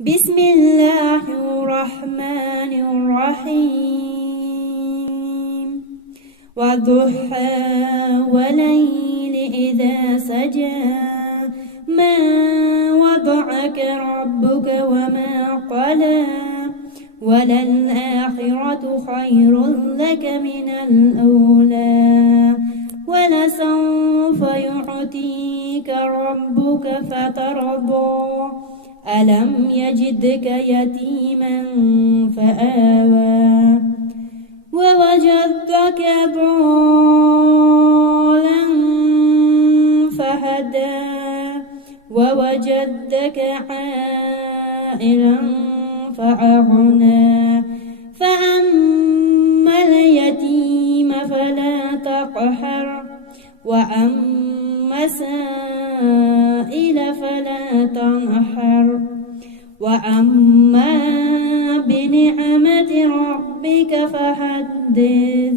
بسم الله الرحمن الرحيم والضحى والليل إذا سجى ما ودعك ربك وما قلى وللآخرة خير لك من الأولى ولسوف يعطيك ربك فترضى ألم يجدك يتيما فآوى ووجدك ضالا فهدى ووجدك عائلا فأغنى فأما اليتيم فلا تقهر وأما السائل فلا تنهر وأما بنعمة ربك فحدث.